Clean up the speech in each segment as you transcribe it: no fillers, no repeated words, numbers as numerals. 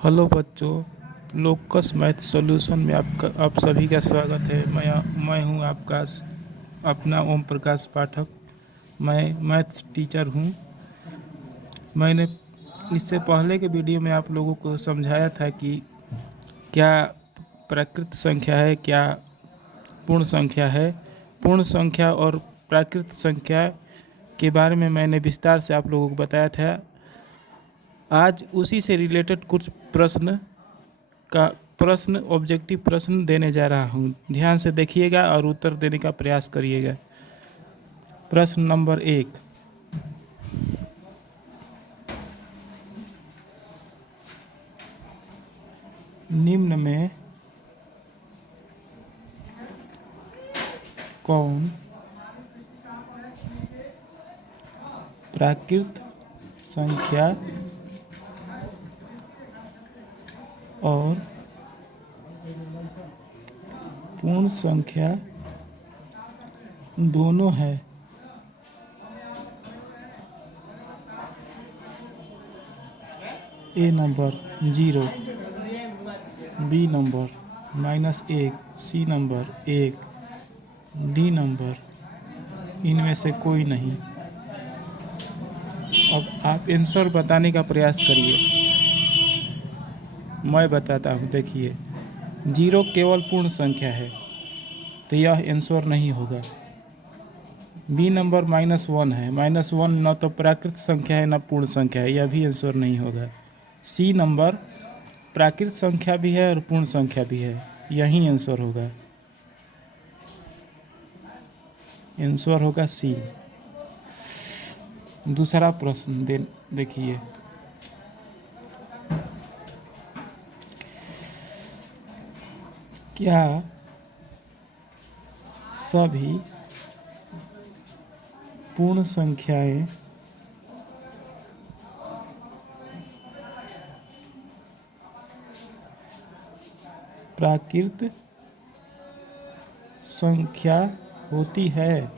Hello बच्चों, locus math solution में आप सभी का स्वागत है। मैं हूं आपका अपना ओम प्रकाश पाठक। मैं मैथ्स टीचर हूं। मैंने इससे पहले के वीडियो में आप लोगों को समझाया था कि क्या प्राकृत संख्या है, क्या पूर्ण संख्या है। पूर्ण संख्या और प्राकृत संख्या के बारे में मैंने विस्तार से आप लोगों को बताया था। आज उसी से रिलेटेड कुछ प्रश्न ऑब्जेक्टिव प्रश्न देने जा रहा हूँ। ध्यान से देखिएगा और उत्तर देने का प्रयास करिएगा। प्रश्न नंबर 1, निम्न में कौन प्राकृत संख्या और पूर्ण संख्या दोनों है? A number 0, B number -1, C number 1, D number इनमें से कोई नहीं। अब आप आंसर बताने का प्रयास करिए। मैं बताता हूँ। देखिए, 0 केवल पूर्ण संख्या है तो यह आंसर नहीं होगा। बी नंबर -1 है। -1 न तो प्राकृत संख्या है न पूर्ण संख्या है, यह भी आंसर नहीं होगा। सी नंबर प्राकृत संख्या भी है और पूर्ण संख्या भी है, यही आंसर होगा। आंसर होगा सी। दूसरा प्रश्न देखिए, क्या सभी पूर्ण संख्याएं प्राकृत संख्या होती है?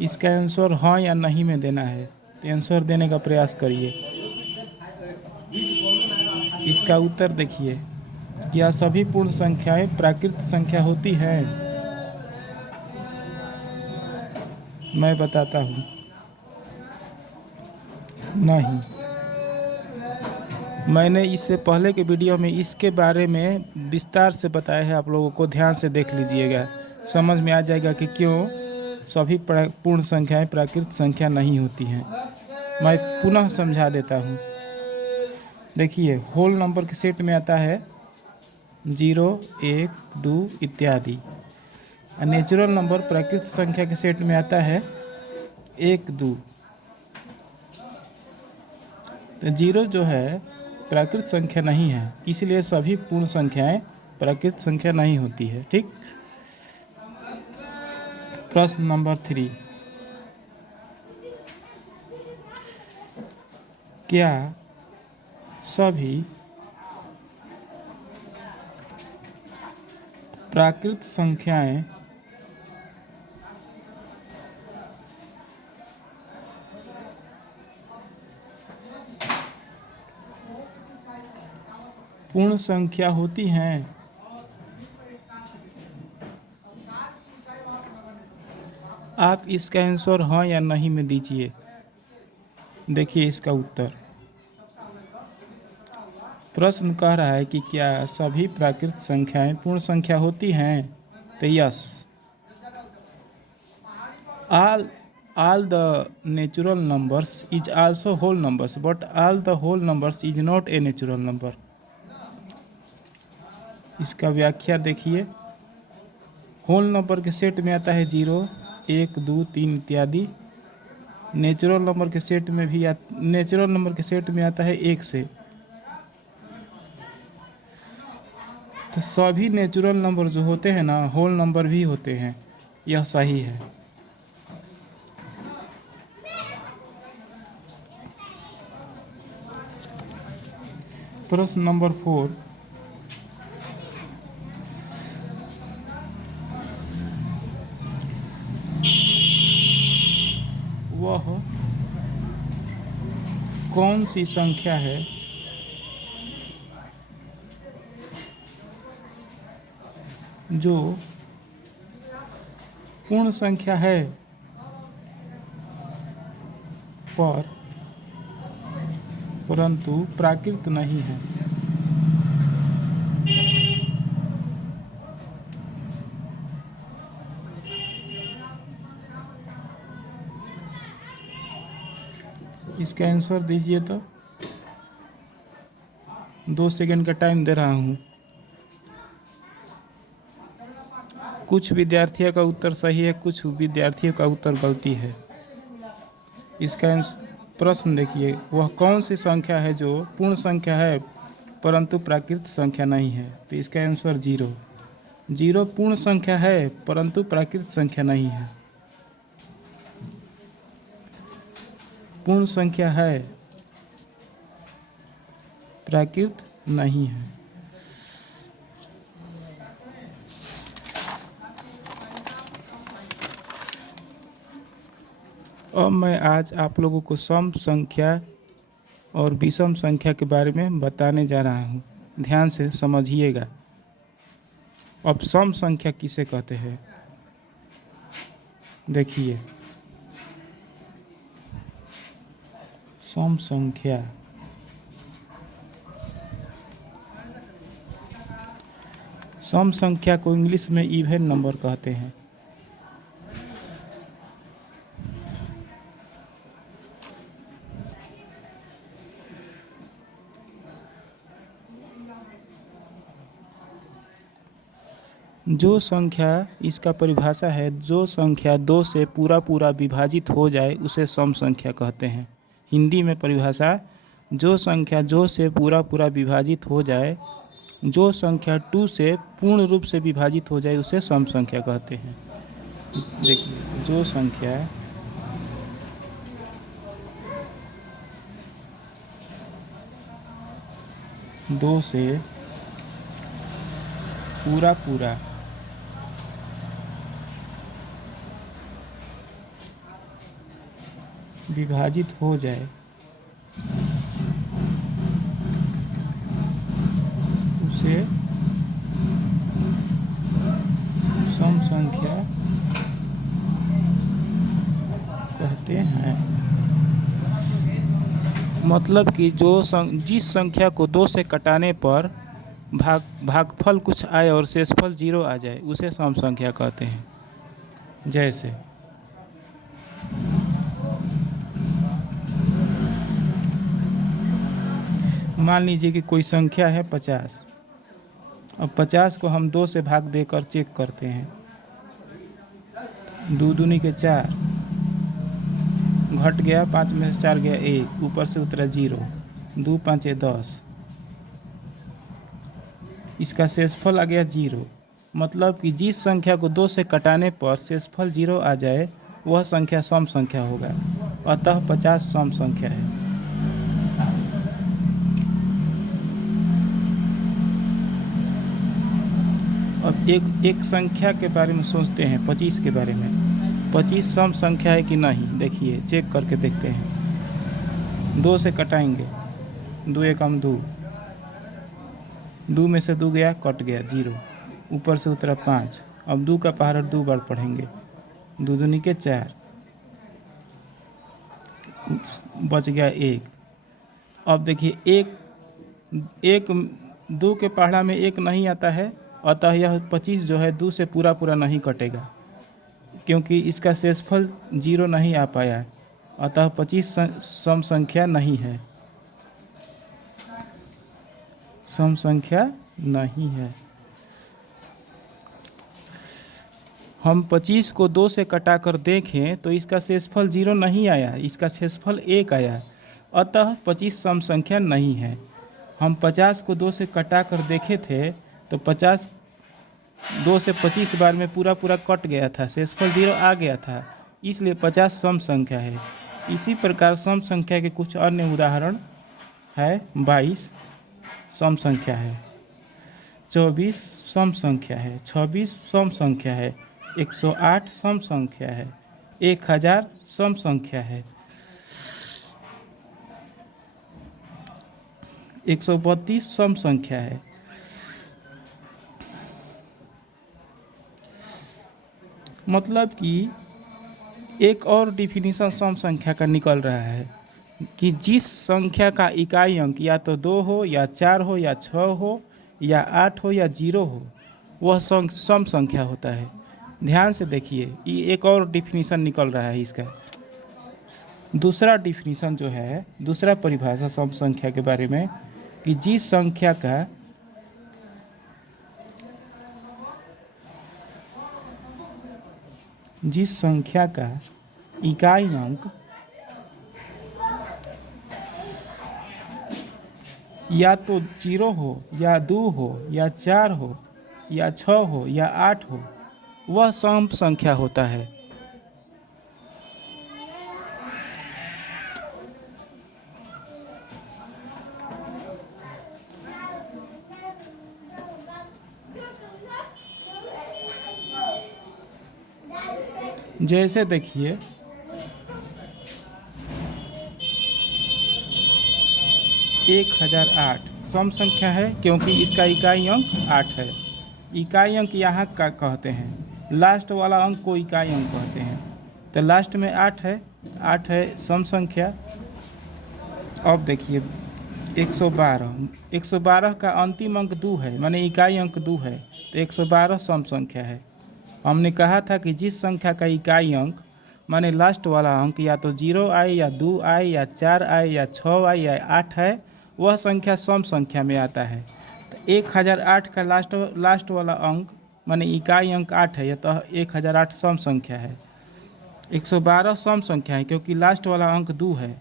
इसका आंसर हाँ या नहीं में देना है, तो आंसर देने का प्रयास करिए। इसका उत्तर देखिए, क्या सभी पूर्ण संख्याएं प्राकृत संख्या होती हैं? मैं बताता हूँ, नहीं। मैंने इससे पहले के वीडियो में इसके बारे में विस्तार से बताया है, आप लोगों को ध्यान से देख लीजिएगा। समझ में आ जाएगा कि क्यों सभी पूर्ण संख्याएं प्राकृत संख्या नहीं होती हैं। मैं पुनः समझा देता हूँ। देखिए, होल नंबर के सेट में आता है 0, 1, 2 इत्यादि। नेचुरल नंबर प्राकृत संख्या के सेट में आता है 1, 2। तो 0 जो है प्राकृत संख्या नहीं है, इसलिए सभी पूर्ण संख्याएं प्राकृत संख्या नहीं होती है। ठीक। प्रश्न नंबर 3, क्या सभी प्राकृत संख्याएं पूर्ण संख्या होती हैं? आप इसका आंसर हाँ या नहीं में दीजिए। देखिए इसका उत्तर। प्रश्न कह रहा है कि क्या सभी प्राकृत संख्याएं पूर्ण संख्या होती हैं? तो yes, all the natural numbers is also whole numbers, but all the whole numbers is not a natural number. इसका व्याख्या देखिए, होल नंबर के सेट में आता है 0, 1, 2, 3 इत्यादि। नेचुरल नंबर के सेट में भी नेचुरल नंबर के सेट में आता है 1 से। तो सभी नेचुरल नंबर जो होते हैं ना, होल नंबर भी होते हैं, यह सही है। प्रश्न नंबर 4, वह कौन सी संख्या है जो पूर्ण संख्या है परंतु प्राकृत नहीं है। इसका आंसर दीजिए तो 2 सेकंड का टाइम दे रहा हूँ। कुछ विद्यार्थियों का उत्तर सही है, कुछ विद्यार्थियों का उत्तर गलती है। इसका प्रश्न देखिए, वह कौन सी संख्या है जो पूर्ण संख्या है परंतु प्राकृत संख्या नहीं है? तो इसका आंसर 0। 0 पूर्ण संख्या है परंतु प्राकृत संख्या नहीं है। पूर्ण संख्या है, प्राकृत नहीं है। अब मैं आज आप लोगों को सम संख्या और विषम संख्या के बारे में बताने जा रहा हूँ। ध्यान से समझिएगा। अब सम संख्या किसे कहते हैं? देखिए, सम संख्या सम संख्या को इंग्लिश में इवन नंबर कहते हैं। जो संख्या, इसका परिभाषा है, जो संख्या 2 से पूरा विभाजित हो जाए उसे सम संख्या कहते हैं। हिंदी में परिभाषा, जो संख्या 2 से पूरा विभाजित हो जाए, जो संख्या 2 से पूर्ण रूप से विभाजित हो जाए उसे सम संख्या कहते हैं। देखिए, जो संख्या 2 से पूरा विभाजित हो जाए उसे सम संख्या कहते हैं। मतलब कि जिस संख्या को 2 से कटाने पर भागफल कुछ आए और शेषफल 0 आ जाए उसे सम संख्या कहते हैं। जैसे मान लीजिए कि कोई संख्या है 50। अब 50 को हम 2 से भाग देकर चेक करते हैं। 2 दूनी के 4, घट गया 5 में से 4 गया 1, ऊपर से उतरा 0, 2 5 10, इसका शेषफल आ गया 0। मतलब कि जिस संख्या को 2 से कटाने पर शेषफल 0 आ जाए वह संख्या सम संख्या होगा। अतः 50 सम संख्या है। अब एक संख्या के बारे में सोचते हैं, 25 के बारे में। 25 सम संख्या है कि नहीं? देखिए, चेक करके देखते हैं। 2 से कटाएंगे, 2 एकम 2, 2 में से 2 गया, कट गया 0, ऊपर से उतरा 5। अब 2 का पहाड़ 2 बार पढ़ेंगे, 2 दूनी के 4, बच गया 1। अब देखिए, एक 2 के पहाड़ा में 1 नहीं आता है, अतः यह 25 जो है 2 से पूरा नहीं कटेगा, क्योंकि इसका शेषफल 0 नहीं आ पाया। अतः 25 सम संख्या नहीं है, सम संख्या नहीं है। हम 25 को 2 से कटाकर देखें तो इसका शेषफल 0 नहीं आया, इसका शेषफल 1 आया। अतः 25 सम संख्या नहीं है। हम 50 को 2 से कटाकर देखे थे तो 50 2 से 25 बार में पूरा कट गया था, शेषफल 0 आ गया था, इसलिए 50 सम संख्या है। इसी प्रकार सम संख्या के कुछ अन्य उदाहरण है। 22 सम संख्या है, 24 सम संख्या है, 26 सम संख्या है, 108 सम संख्या है, 1000 सम संख्या है। 132 सम संख्या है। मतलब कि एक और डिफिनीशन सम संख्या का निकल रहा है कि जिस संख्या का इकाई अंक या तो 2 हो या 4 हो या 6 हो या 8 हो या 0 हो, वह सम संख्या होता है। ध्यान से देखिए, ये एक और डिफिनीशन निकल रहा है इसका। दूसरा डिफिनीशन जो है, दूसरा परिभाषा सम संख्या के बारे में, कि जिस संख्या का इकाई अंक या तो 0 हो या 2 हो या 4 हो या 6 हो या 8 हो, वह सम संख्या होता है। जैसे देखिए, 1008 सम संख्या है क्योंकि इसका इकाई अंक 8 है। इकाई अंक यहाँ का कहते हैं, लास्ट वाला अंक को इकाई अंक कहते हैं। तो लास्ट में 8 है, 8 है सम संख्या। अब देखिए 112 का अंतिम अंक 2 है, माने इकाई अंक 2 है, तो 112 सम संख्या है। हमने कहा था कि जिस संख्या का इकाई अंक माने लास्ट वाला अंक या तो 0 आए या 2 आए या 4 आए या 6 आए या 8 है, वह संख्या सम संख्या में आता है। तो 1008 का लास्ट वाला अंक माने इकाई अंक 8 है, तो 1008 सम संख्या है। 112 सम संख्या है क्योंकि लास्ट वाला अंक 2 है।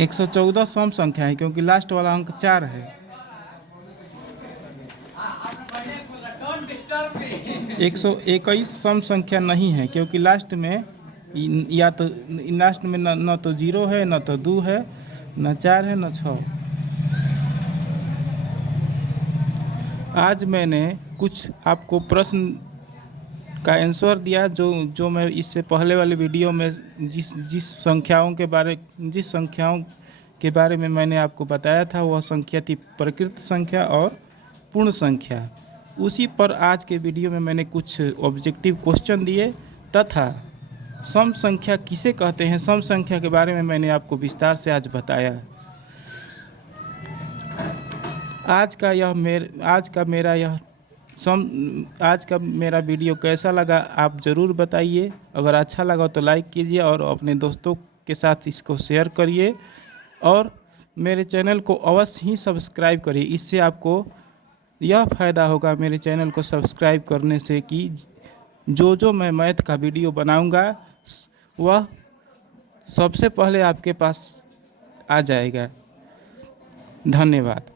114 सम संख्या है क्योंकि लास्ट वाला अंक 4 है। 121 सम संख्या नहीं है क्योंकि लास्ट में या तो लास्ट में न तो 0 है, न तो 2 है, न 4 है, न 6। आज मैंने कुछ आपको प्रश्न का आंसर दिया जो मैं इससे पहले वाले वीडियो में जिस संख्याओं के बारे में मैंने आपको बताया था, वह संख्या थी प्रकृत संख्या और पूर्ण संख्या। उसी पर आज के वीडियो में मैंने कुछ ऑब्जेक्टिव क्वेश्चन दिए तथा सम संख्या किसे कहते हैं, सम संख्या के बारे में मैंने आपको विस्तार से आज बताया। आज का मेरा वीडियो कैसा लगा आप ज़रूर बताइए। अगर अच्छा लगा तो लाइक कीजिए और अपने दोस्तों के साथ इसको शेयर करिए और मेरे चैनल को अवश्य ही सब्सक्राइब करिए। इससे आपको यह फ़ायदा होगा मेरे चैनल को सब्सक्राइब करने से कि जो मैं मैथ का वीडियो बनाऊंगा वह सबसे पहले आपके पास आ जाएगा। धन्यवाद।